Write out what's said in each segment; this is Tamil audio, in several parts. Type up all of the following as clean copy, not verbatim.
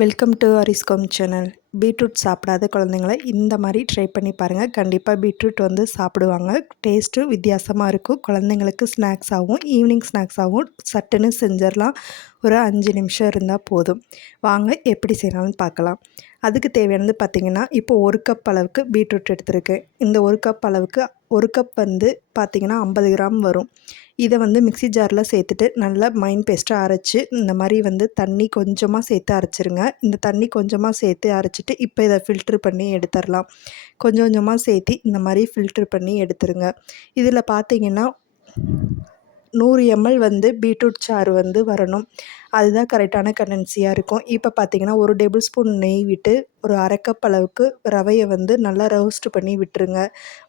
வெல்கம் டு அரிஸ்காம் சேனல். பீட்ரூட் சாப்பிடாத குழந்தைங்கள இந்த மாதிரி ட்ரை பண்ணி பாருங்கள். கண்டிப்பாக பீட்ரூட் சாப்பிடுவாங்க. டேஸ்ட்டு வித்தியாசமாக இருக்கும். குழந்தைங்களுக்கு ஸ்நாக்ஸாகவும் ஈவினிங் ஸ்நாக்ஸாகவும் சட்டுன்னு செஞ்சிடலாம். ஒரு 5 நிமிஷம் இருந்தால் போதும். வாங்க எப்படி செய்யலாம்னு பார்க்கலாம். அதுக்கு தேவையானது பார்த்திங்கன்னா, இப்போ 1 கப் அளவுக்கு பீட்ரூட் எடுத்திருக்கேன். இந்த 1 கப் அளவுக்கு 1 கப் பார்த்திங்கன்னா 50 கிராம் வரும். இதை மிக்ஸி ஜாரில் சேர்த்துட்டு நல்லா மைன் பேஸ்ட்டாக அரைச்சி இந்த மாதிரி தண்ணி கொஞ்சமாக சேர்த்து அரைச்சிருங்க. இந்த தண்ணி கொஞ்சமாக சேர்த்து அரைச்சிட்டு இப்போ இதை ஃபில்ட்ரு பண்ணி எடுத்துடலாம். கொஞ்சம் கொஞ்சமாக சேர்த்து இந்த மாதிரி ஃபில்ட்ரு பண்ணி எடுத்துருங்க. இதில் பார்த்திங்கன்னா 100 ml பீட்ரூட் சாறு வரணும். அதுதான் கரெக்டான கண்டென்சியாக இருக்கும். இப்போ பார்த்திங்கன்னா 1 டேபிள் ஸ்பூன் நெய் விட்டு ஒரு 1/2 கப் அளவுக்கு ரவையை நல்லா ரோஸ்ட் பண்ணி விட்டுருங்க.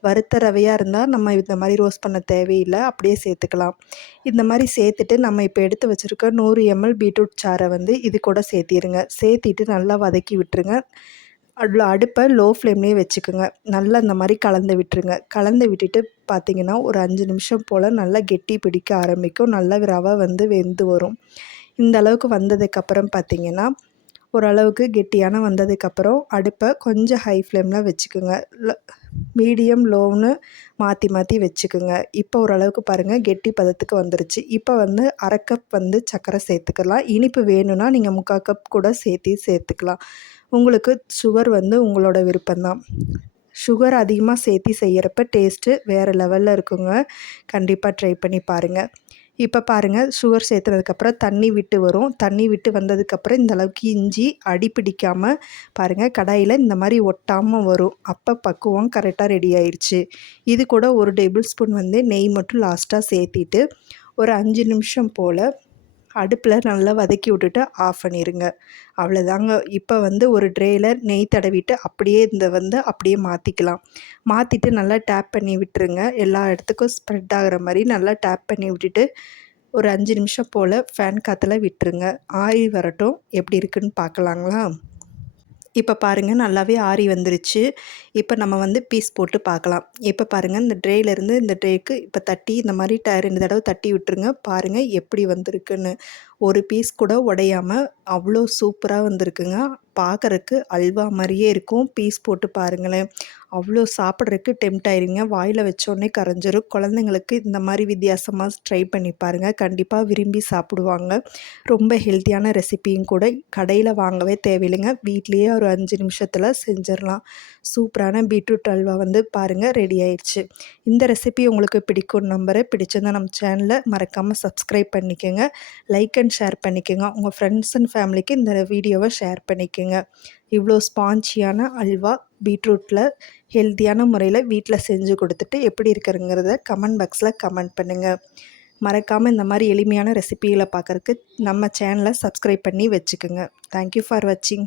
வறுத்த ரவையாக இருந்தால் நம்ம இந்த மாதிரி ரோஸ்ட் பண்ண தேவையில்லை, அப்படியே சேர்த்துக்கலாம். இந்த மாதிரி சேர்த்துட்டு நம்ம இப்போ எடுத்து வச்சுருக்க 100 ml பீட்ரூட் சாறை இது கூட சேர்த்திடுங்க. சேர்த்திட்டு நல்லா வதக்கி விட்டுருங்க. அடுப்பை லோ ஃப்ளேம்லேயே வச்சுக்கோங்க. நல்லா இந்த மாதிரி கலந்து விட்டுருங்க. கலந்து விட்டுட்டு பார்த்திங்கன்னா ஒரு 5 நிமிஷம் போல் நல்லா கெட்டி பிடிக்க ஆரம்பிக்கும். நல்லா ரவை வெந்து வரும். இந்த அளவுக்கு வந்ததுக்கப்புறம் பார்த்திங்கன்னா ஓரளவுக்கு கெட்டியான வந்ததுக்கப்புறம் அடுப்பை கொஞ்சம் ஹை ஃப்ளேமில் வச்சுக்கோங்க. மீடியம் லோன்னு மாற்றி மாற்றி வச்சுக்கோங்க. இப்போ ஓரளவுக்கு பாருங்கள் கெட்டி பதத்துக்கு வந்துருச்சு. இப்போ 1/2 கப் சர்க்கரை சேர்த்துக்கலாம். இனிப்பு வேணும்னா நீங்கள் 3/4 கப் கூட சேர்த்துக்கலாம். உங்களுக்கு சுகர் உங்களோட விருப்பம்தான். சுகர் அதிகமாக சேர்த்து செய்கிறப்ப டேஸ்ட்டு வேறு லெவலில் இருக்குங்க. கண்டிப்பாக ட்ரை பண்ணி பாருங்கள். இப்போ பாருங்கள் சுகர் சேர்த்துனதுக்கப்புறம் தண்ணி விட்டு வரும். தண்ணி விட்டு வந்ததுக்கப்புறம் இந்த அளவுக்கு இஞ்சி அடி பிடிக்காமல் பாருங்கள் கடாயில் இந்த மாதிரி ஒட்டாமல் வரும். அப்போ பக்குவம் கரெக்டாக ரெடி ஆயிடுச்சு. இது கூட 1 டேபிள் ஸ்பூன் நெய் மட்டும் லாஸ்ட்டாக சேர்த்திட்டு ஒரு 5 நிமிஷம் போல் அடுப்பில் நல்லா வதக்கி விட்டுட்டு ஆஃப் பண்ணிடுங்க. அவ்வளோதாங்க. இப்போ ஒரு ட்ரேயில் நெய் தடவிட்டு அப்படியே அப்படியே மாற்றிக்கலாம். மாற்றிட்டு நல்லா டேப் பண்ணி விட்டுருங்க. எல்லா இடத்துக்கும் ஸ்ப்ரெட் ஆகிற மாதிரி நல்லா டேப் பண்ணி விட்டுட்டு ஒரு 5 நிமிஷம் போல் ஃபேன் காற்றுல விட்டுருங்க. ஆறி வரட்டும். எப்படி இருக்குன்னு பார்க்கலாங்களா? இப்போ பாருங்கள் நல்லாவே ஆறி வந்துருச்சு. இப்போ நம்ம பீஸ் போட்டு பார்க்கலாம். இப்போ பாருங்கள் இந்த ட்ரேயிலேருந்து இந்த ட்ரேக்கு இப்போ தட்டி இந்த மாதிரி 2 தடவை தட்டி விட்டுருங்க. பாருங்கள் எப்படி வந்திருக்குன்னு. ஒரு பீஸ் கூட உடையாமல் அவ்வளோ சூப்பராக வந்திருக்குங்க. பார்க்குறக்கு அல்வா மாதிரியே இருக்கும். பீஸ் போட்டு பாருங்களேன். அவ்வளோ சாப்பிட்றதுக்கு டெம்ட் ஆயிருங்க. வாயில் வச்சோடனே கரைஞ்சிரும். குழந்தைங்களுக்கு இந்த மாதிரி வித்தியாசமாக ட்ரை பண்ணி பாருங்கள். கண்டிப்பாக விரும்பி சாப்பிடுவாங்க. ரொம்ப ஹெல்த்தியான ரெசிபியும் கூட. கடையில் வாங்கவே தேவையில்லைங்க. வீட்லேயே ஒரு 5 நிமிஷத்தில் செஞ்சிடலாம். சூப்பரான பீட்ரூட் அல்வா பாருங்கள் ரெடி ஆயிடுச்சு. இந்த ரெசிபி உங்களுக்கு பிடிக்கும்னு நம்புகிறேன். பிடிச்சிருந்தால் நம்ம சேனலை மறக்காமல் சப்ஸ்கிரைப் பண்ணிக்கோங்க. லைக் அண்ட் ஷேர் பண்ணிக்கோங்க. உங்கள் ஃப்ரெண்ட்ஸ் அண்ட் ஃபேமிலிக்கு இந்த வீடியோவை ஷேர் பண்ணிக்கோங்க. இவ்வளோ ஸ்பான்ச்சியான அல்வா பீட்ரூட்டில் ஹெல்த்தியான முறையில் வீட்டில் செஞ்சு கொடுத்துட்டு எப்படி இருக்குங்கிறத கமெண்ட் பாக்ஸில் கமெண்ட் பண்ணுங்கள். மறக்காமல் இந்த மாதிரி எளிமையான ரெசிபிகளை பார்க்குறதுக்கு நம்ம சேனலை சப்ஸ்கிரைப் பண்ணி வச்சுக்கோங்க. தேங்க்யூ ஃபார் வாட்சிங்.